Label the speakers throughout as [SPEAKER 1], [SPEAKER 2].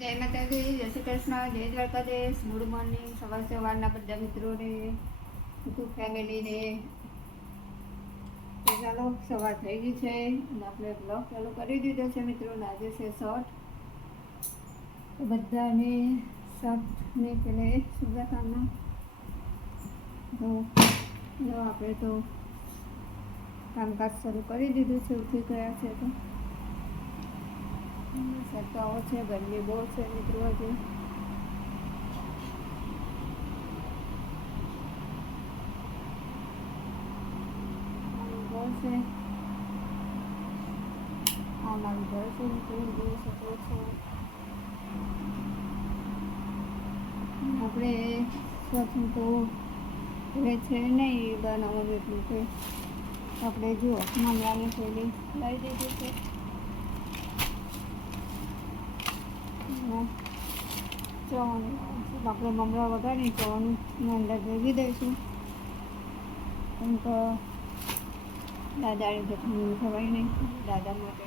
[SPEAKER 1] જય માતાજી, જય શ્રી કૃષ્ણ, જય દ્વારકાધીશ. Good morning. સવાર સવારના બધા મિત્રોને, બધું ફેમિલીને. ચાલો, સવાર થઈ ગઈ છે અને આપણે બ્લોગ ચાલુ કરી દીધો છે મિત્રો આજે છે શોર્ટ તો બધાને શોર્ટને પેલે શુભકામના તો આપણે તો કામકાજ શરૂ કરી દીધું છે. ઉઠી ગયા છે તો. સરકાઓ છે, ગરમી બહુ છે, મિત્રો હજી ઘર છે. આ મારું ઘર છે, મિત્રો જોઈ શકો છો. આપણે સ્વચ્છ તો હવે છે નહીં બનાવવાનું એટલું કે. આપણે જુઓ મમરાની થેલી લઈ દીધી છે. ચવાનું આપણે મમરા વગાડીને ચવાનું અંદર ભેગી દઈશું કેમ કે દાદાને જખમી ખવાય નહીં. દાદા માટે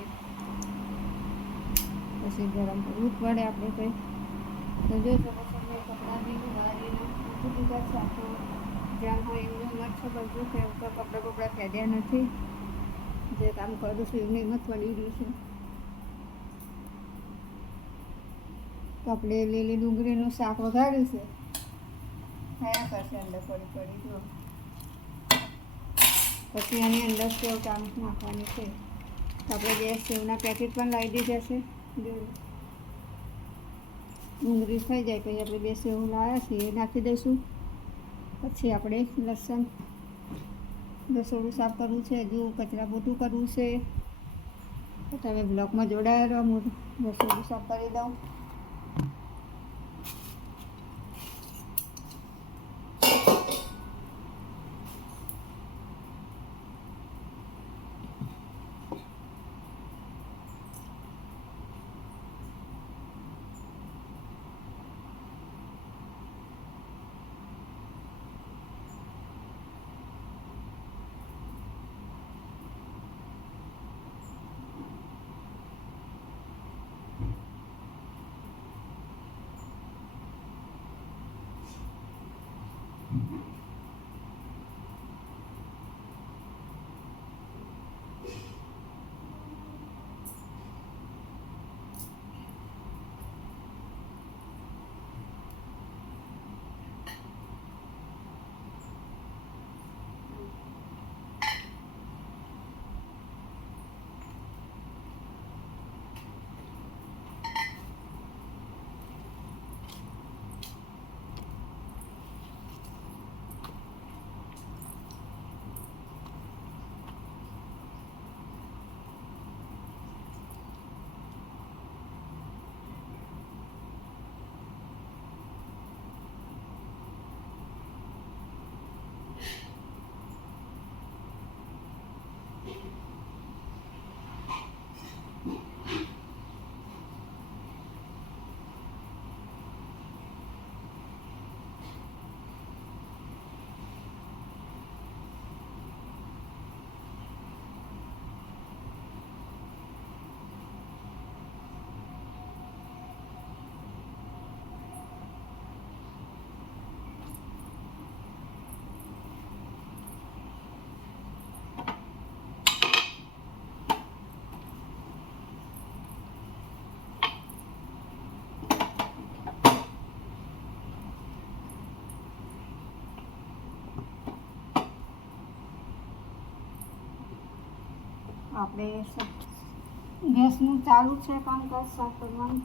[SPEAKER 1] પછી ગરમ કરવું જ પડે આપણે કંઈ તો જો તો પછી કપડાં બી વાળીને મૂકી દીધા છે આખો જ્યાં હોય એમને છે બધું તો કપડાં બપડા ફેદ્યા નથી. જે કામ કરું છું એમને મત પડી ગયું છે. તો આપણે લીલી ડુંગળીનું શાક વઘાર્યું છે. થયા કરશે અંદર પડી પડી જો પછી એની અંદર સેવ ચામ નાખવાની છે. તો આપણે બે સેવના પેકેટ પણ લાવી દીધા છે. ડુંગળી થઈ જાય પછી આપણે બે સેવ લાવ્યા છીએ એ નાખી દઈશું. પછી આપણે લસણ રસોડું સાફ કરવું છે, હજુ કચરા પોતું કરવું છે. તમે બ્લોકમાં જોડાયા રહો, હું રસોડું સાફ કરી દઉં. આપણે ગેસનું ચાલુ છે કામકાજ સાફ કરવાનું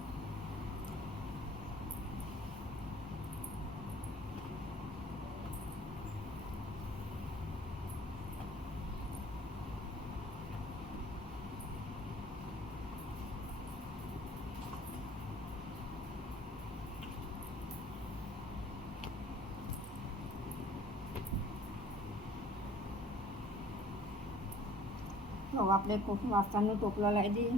[SPEAKER 1] તો આપણે કોક વાસણનો ટોપલો લાવી દઈએ.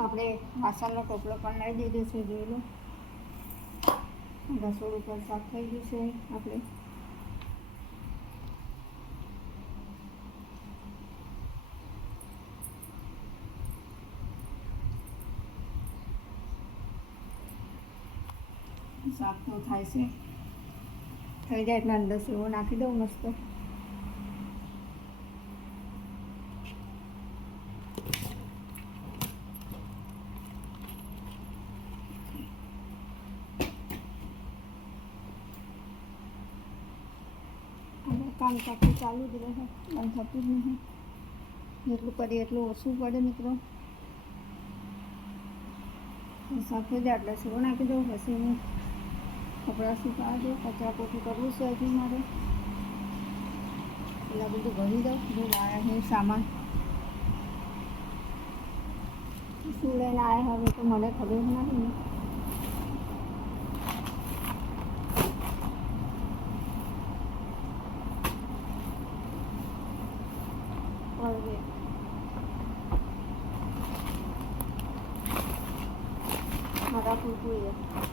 [SPEAKER 1] આપણે વાસણનો ટોપલો પણ લઈ દીધો છે, જોઈ લો. રસોડું ઉપર સાફ થઈ ગયું છે આપણે. સાફ તો થાય છે. થઈ જાય એટલે અંદર સેવો નાખી દઉં મસ્ત. કામ ચાલુ જ રહે, બંધ થતું જ નહીં જેટલું કરીએ એટલું ઓછું પડે મિત્રો. સાફ થઈ જાય એટલે સેવો નાખી દઉં, પછી હું કપડાં સુકાવા દો કચરા પોતું કરવું છે હજી મારે. પેલા બધું ભરી દઉં, બધું લાયા છે સામાન. શું લઈને આવ્યા હવે તો મને ખબર નથી ને હવે મારા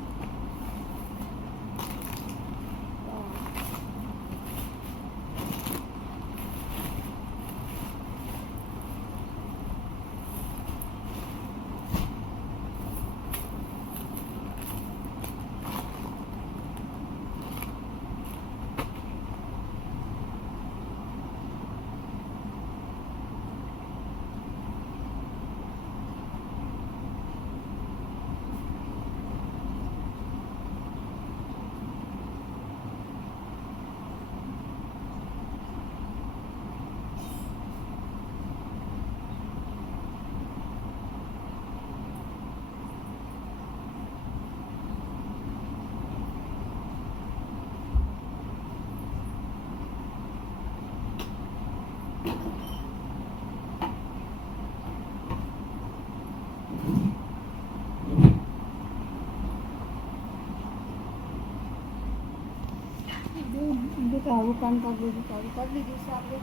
[SPEAKER 1] કુરકુરી બધું તો આવું કામ કરી દીધું ચાલુ કરી દીધું છે આપણે.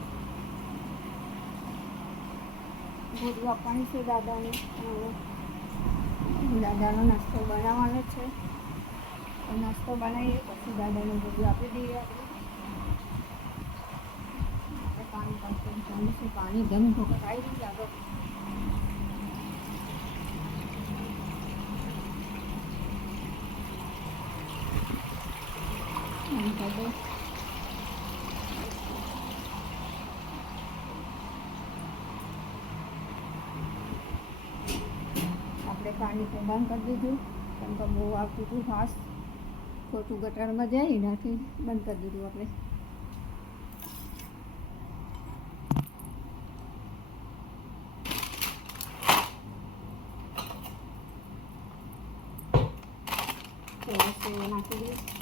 [SPEAKER 1] ભોજવું આપવાનું છે દાદાને દાદાનો નાસ્તો બનાવવાનો છે. નાસ્તો બનાવીએ, પછી દાદાને ભોજવું આપી દઈએ આપણે. પાણી પાછું ચાલુ છે, પાણી ધમ વખત આવી ગયું આગળ. એમ કરી દઉં આપણે પાણી તો બંધ કરી દીધું. કેમ કે બહુ આવતું હતું ફાસ્ટ ખોટું ગટરમાં જાય એનાથી બંધ કરી દીધું આપણે થોડા સેવ નાખી દઈએ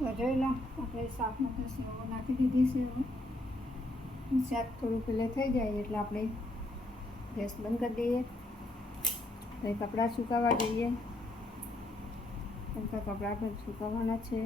[SPEAKER 1] તો આપણે શાકમાં તો સેવો નાખી દીધી હવે. શાક થોડું પેલે થઈ જાય એટલે આપણે ગેસ બંધ કરી દઈએ. પછી કપડાં સુકાવા દઈએ કેમ કે કપડાં પણ સુકાવવાના છે.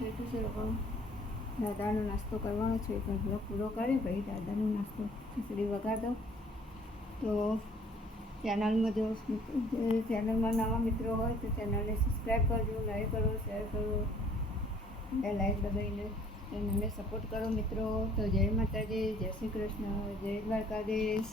[SPEAKER 1] ગયું છે લોકોનું દાદાનો નાસ્તો કરવાનો છે પણ બ્લોગ પૂરો કરી પછી દાદાનો નાસ્તો ખીચડી વગાડ દો તો ચેનલમાં જો ચેનલમાં નવા મિત્રો હોય તો ચેનલને સબસ્ક્રાઈબ કરજો લાઈક કરો શેર કરો અને લાઈક દબાવીને ચેનલને સપોર્ટ કરો મિત્રો. તો જય માતાજી, જય શ્રી કૃષ્ણ, જય દ્વારકાધીશ.